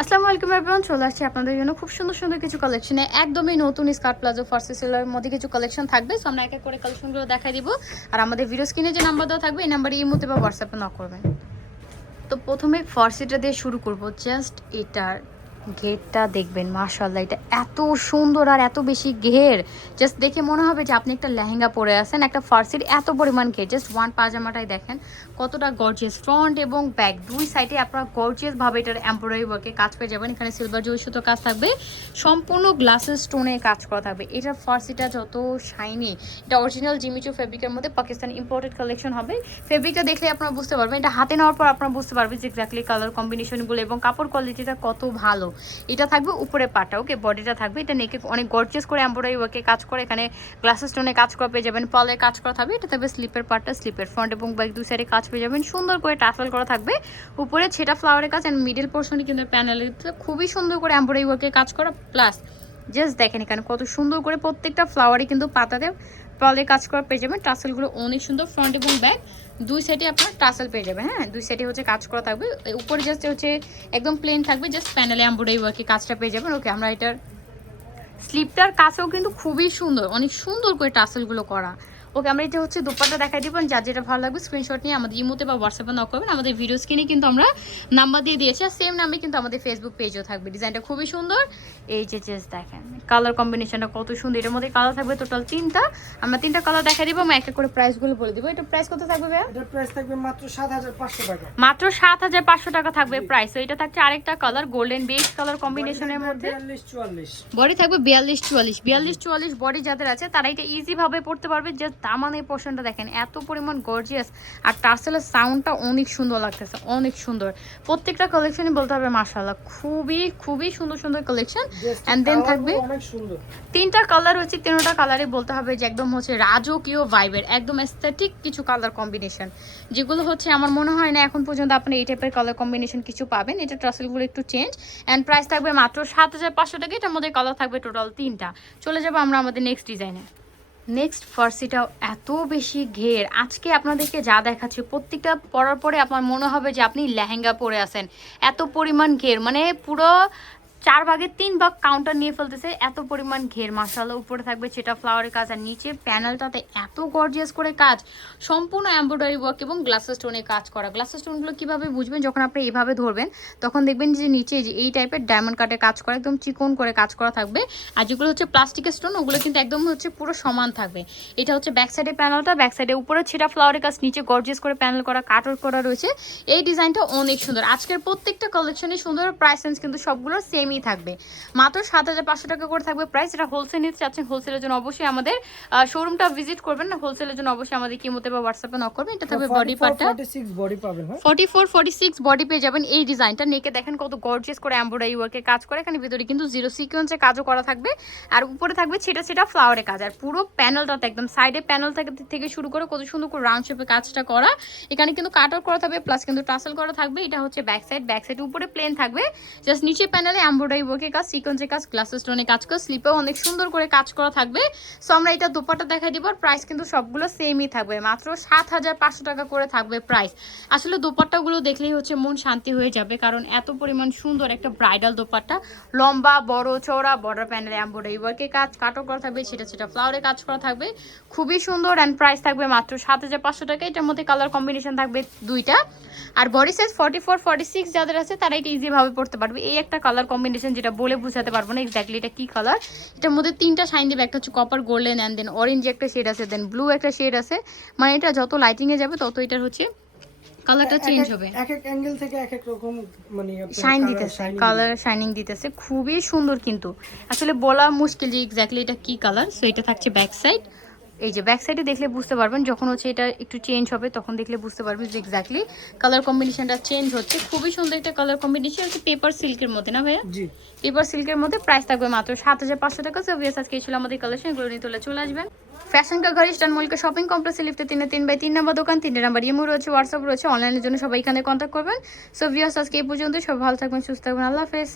আসসালামু আলাইকুম এভরিওয়ান, চলে আসছি আপনাদের জন্য খুব সুন্দর সুন্দর কিছু কালেকশনে। একদমই নতুন স্কার্ট প্লাজো ফার্সি সেলের মধ্যে কিছু কালেকশন থাকবে। সো আমরা এক এক করে কালেকশনগুলো দেখাই দিব। আর আমাদের ভিডিও স্ক্রিনে যে নাম্বার দেওয়া থাকবে এই নাম্বারে ইমোতে বা হোয়াটসঅ্যাপে নক করবেন। তো প্রথমে ফার্সিটা দিয়ে শুরু করব। জাস্ট এটার ঘেরটা দেখবেন, মাশাআল্লাহ, এটা এত সুন্দর আর এত বেশি ঘের, জাস্ট দেখে মনে হবে যে আপনি একটা লেহেঙ্গা পরে আছেন। একটা ফার্সির এত পরিমাণ ঘের, জাস্ট ওয়ান পাজামাটাই দেখেন কতটা গর্জিয়াস। ফ্রন্ট এবং ব্যাক দুই সাইডে আপনারা গর্জিয়াস ভাবে এটার এমব্রয়ডারি ওয়ার্কে কাজ পেয়ে যাবেন। এখানে সিলভার জরি সুতো কাজ থাকবে, সম্পূর্ণ গ্লাসের স্টোনে কাজ করা থাকবে। এটার ফার্সিটা যত শাইনি, এটা অরিজিনাল জিমিচু ফেব্রিকের মধ্যে পাকিস্তানি ইম্পোর্টেড কালেকশন হবে। ফেব্রিকটা দেখলে আপনারা বুঝতে পারবেন, এটা হাতে নেওয়ার পর আপনারা বুঝতে পারবেন যে এক্স্যাক্টলি কালার কম্বিনেশনগুলো এবং কাপড় কোয়ালিটিটা কত ভালো। এটা থাকবে উপরে পাটা, ওকে, বডিটা থাকবে এটা নেকে অনেক গর্জিয়াস করে এমব্রয়ডারি ওয়ার্কে কাজ করে। এখানে গ্লাস স্টোনে কাজ করা পেয়ে যাবেন, পালের কাজ করা থাকবে। এটা থাকবে স্লিপের পাটটা, স্লিপের ফ্রন্ট এবং ব্যাক দুই সাইডে কাজ পেয়ে যাবেন। সুন্দর করে টাসেল করা থাকবে, উপরে ছেটা ফ্লাওয়ারের কাজ, অ্যান্ড মিডল পোর্শনে কিন্তু প্যানেলের খুবই সুন্দর করে এমব্রয়ডারি ওয়ার্কে কাজ করা। প্লাস জাস্ট দেখেন এখানে কত সুন্দর করে প্রত্যেকটা ফ্লাওয়ারে কিন্তু পাতাতে পালের কাজ করা পেয়ে যাবেন। টাসেলগুলো অনেক সুন্দর, ফ্রন্ট এবং ব্যাক দুই সাইডে আপনার টাসেল পেয়ে যাবে। হ্যাঁ, দুই সাইডে হচ্ছে কাজ করা থাকবে। উপরে জাস্ট হচ্ছে একদম প্লেন থাকবে, জাস্ট প্যানেলে এমব্রয়ডারি ওয়ার্কে কাজটা পেয়ে যাবেন। ওকে, আমরা এটার স্লিপটার কাছেও কিন্তু খুবই সুন্দর, অনেক সুন্দর করে টাসেলগুলো করা। ওকে, আমরা এটা হচ্ছে দুপাট্টা দেখাই দিব। যার যেটা ভালো লাগবে স্ক্রিনশট নিয়ে আমাদের ইমোতে বা হোয়াটসঅ্যাপে নক করবেন। আমাদের ভিডিও স্ক্রিনে কিন্তু আমরা নাম্বার দিয়ে দিয়েছি, আর সেম নামে কিন্তু আমাদের ফেসবুক পেজও থাকবে। ডিজাইনটা খুবই সুন্দর। এই যে জাস্ট দেখেন কালার কম্বিনেশনটা কত সুন্দর। এটার মধ্যে কালার থাকবে টোটাল তিনটা। আমরা তিনটা কালার দেখাই দিব, আমি এক এক করে প্রাইসগুলো বলে দিব। এটা প্রাইস কত থাকবে ভাইয়া? এটার প্রাইস থাকবে মাত্র ৭৫০০ টাকা। মাত্র ৭৫০০ টাকা থাকবে প্রাইস। তো এটা থাকছে আরেকটা কালার, গোল্ডেন বেজ কালার কম্বিনেশনের মধ্যে। ৪২-৪৪ বডি থাকবে ৪২-৪৪ বডি যাদের আছে তারা এটা ইজি ভাবে পড়তে পারবে। যে দামান এই পোর্শনটা দেখেন এত পরিমাণ গর্জিয়াস, আর টার্সেলের সাউন্ডটা অনেক সুন্দর লাগতেছে, অনেক সুন্দর। প্রত্যেকটা কালেকশনই বলতে হবে মাশাআল্লাহ, খুবই খুবই সুন্দর সুন্দর কালেকশন। এন্ড দেন থাকবে অনেক সুন্দর তিনটা কালার হচ্ছে, তিনটা কালারে বলতে হবে যে একদম হচ্ছে রাজকীয় ভাইবের, একদম এস্থেটিক কিছু কালার কম্বিনেশন, যেগুলো হচ্ছে আমার মনে হয় না এখন পর্যন্ত আপনি এই টাইপের কালার কম্বিনেশন কিছু পাবেন। এটা টার্সেলগুলো একটু চেঞ্জ, অ্যান্ড প্রাইস থাকবে মাত্র ৭৫০০ টাকা। এটার মধ্যে কালার থাকবে টোটাল তিনটা। চলে যাবো আমরা আমাদের নেক্সট ডিজাইনে। নেক্সট ফার্সিটাও এত বেশি ঘের, আজকে আপনাদেরকে যা দেখাচ্ছি প্রত্যেকটা পরার পরে আপনার মনে হবে যে আপনি লেহেঙ্গা পরে আছেন। এত পরিমাণ ঘের, মানে পুরো 4 ভাগের 3 ভাগ কাউন্টার নিয়ে ফেলতেছে, এত পরিমাণ ঘের। মাশাআল্লাহ, উপরে থাকবে সেটা ফ্লাওয়ারের কাজ, আর নিচে প্যানেলটাতে এত গর্জিয়াস করে কাজ, সম্পূর্ণ এমব্রয়ডারি ওয়ার্ক এবং গ্লাস স্টোনে কাজ করা। গ্লাস স্টোনগুলো কিভাবে বুঝবেন, যখন আপনি এইভাবে ধরবেন তখন দেখবেন যে নিচে যে এই টাইপের ডায়মন্ড কাটে কাজ করা, একদম চিকন করে কাজ করা থাকবে। আর যেগুলো হচ্ছে প্লাস্টিকের স্টোন ওগুলো কিন্তু একদম হচ্ছে পুরো সমান থাকবে। এটা হচ্ছে ব্যাক সাইডে প্যানেলটা, ব্যাক সাইডে উপরে সেটা ফ্লাওয়ারের কাজ, নিচে গর্জিয়াস করে প্যানেল করা কাটওয়ার্ক করা রয়েছে। এই ডিজাইনটা অনেক সুন্দর। আজকের প্রত্যেকটা কালেকশনই সুন্দর, প্রাইস রেঞ্জ কিন্তু সবগুলো সেমই থাকবে। মাত্র ৭৫০০ টাকা করে থাকবে প্রাইস। এটা হোলসেল নিতে চাচ্ছেন, হোলসেলের জন্য অবশ্যই আমাদের শোরুমটা ভিজিট করবেন না, হোলসেলের জন্য অবশ্যই আমাদের কিমোতে বা হোয়াটসঅ্যাপে নক করবেন। এটা থাকবে বডি পার্টটা 46 বডি পাবেন। 44-46 বডি পেয়ে যাবেন। এই ডিজাইনটা নেকে দেখেন কত গর্জিয়াস করে এমব্রয়ডারি ওয়ার্কে কাজ করে। এখানে ভিতরে কিন্তু জিরো সিকোয়েন্সে কাজও করা থাকবে, আর উপরে থাকবে ছিটা ছিটা ফ্লাওয়ারে কাজ। আর পুরো প্যানেলটাতে একদম সাইডে প্যানেল থেকে শুরু করে কত সুন্দর করে রাউন্ড শেপে কাজটা করা। এখানে কিন্তু কাট আউট করা থাকবে, প্লাস কিন্তু টাসেল করা থাকবে। এটা হচ্ছে ব্যাক সাইড, ব্যাক সাইড উপরে প্লেন থাকবে, জাস্ট নিচে প্যানেলে এমব্রয়ডারি ওয়ার্কে কাজ, সিকোয়েন্সে কাজ, গ্লাস স্টোনে কাজ করে, স্লিপেও অনেক সুন্দর করে কাজ করা থাকবে। সো আমরা এটা দুপাট্টা দেখাই দিব, আর প্রাইস কিন্তু সবগুলো সেমই থাকবে। মাত্র ৭৫০০ টাকা করে থাকবে প্রাইস। আসলে দোপাট্টাগুলো দেখলেই হচ্ছে মন শান্তি হয়ে যাবে, কারণ এত পরিমাণ সুন্দর একটা ব্রাইডাল দোপাট্টা, লম্বা বড় চওড়া, বর্ডার প্যানেলে এমব্রয়ডারি ওয়ার্কে কাজ, কাটও করা থাকবে, সেটা সেটা ফ্লাওয়ারে কাজ করা থাকবে, খুবই সুন্দর। অ্যান্ড প্রাইস থাকবে মাত্র ৭৫০০ টাকা। এটার মধ্যে কালার কম্বিনেশন থাকবে দুইটা, আর বডি সাইজ 44-46 যাদের আছে তারা এটা ইজিভাবে পড়তে পারবে। এই একটা কালার কম্বিনেশন যেটা বলে বোঝাতে পারবো না এক্স্যাক্টলি এটা কি কালার। এটার মধ্যে তিনটা শাইন দিবে, একটা হচ্ছে copper golden, and then orange একটা শেড আছে, দেন ব্লু একটা শেড আছে। মানে এটা যত লাইটিংয়ে যাবে তত এটার হচ্ছে কালারটা চেঞ্জ হবে, এক এক অ্যাঙ্গেল থেকে এক এক রকম মানে শাইন দিতেছে, কালার শাইনিং দিতেছে, খুবই সুন্দর। কিন্তু আসলে বলা মুশকিল যে এক্স্যাক্টলি এটা কি কালার। সো এটা থাকছে ব্যাক সাইড। এই যে ব্যাক সাইডে দেখলে বুঝতে পারবেন, যখন হচ্ছে এটা একটু চেঞ্জ হবে তখন দেখলে বুঝতে পারবেন যে এক্স্যাক্টলি কালার কম্বিনেশনটা চেঞ্জ হচ্ছে। খুবই সুন্দর একটা কালার কম্বিনেশন, হচ্ছে পেপার সিল্কের মধ্যে না ভাইয়া? জি, পেপার সিল্কের মধ্যে। প্রাইস থাকবে মাত্র ৭৫০০ টাকা। সো ভিউয়ার্স, আজকে ছিল আমাদের কালেকশন, এগুলো নিয়ে চলে আসবেন ফ্যাশন কা ঘর, ইস্টার্ন মল্লিকা শপিং কমপ্লেক্সে, লিফটে 3-3/3 নম্বর দোকান, 3 নাম্বার ইমো রয়েছে, হোয়াটসঅ্যাপ রয়েছে, অনলাইনের জন্য সবাই এখানে কন্ট্যাক্ট করবেন। সো ভিউয়ার্স, আজকে এই পর্যন্ত। সব ভালো থাকবেন, সুস্থ থাকবেন, আল্লাহ হাফেজ।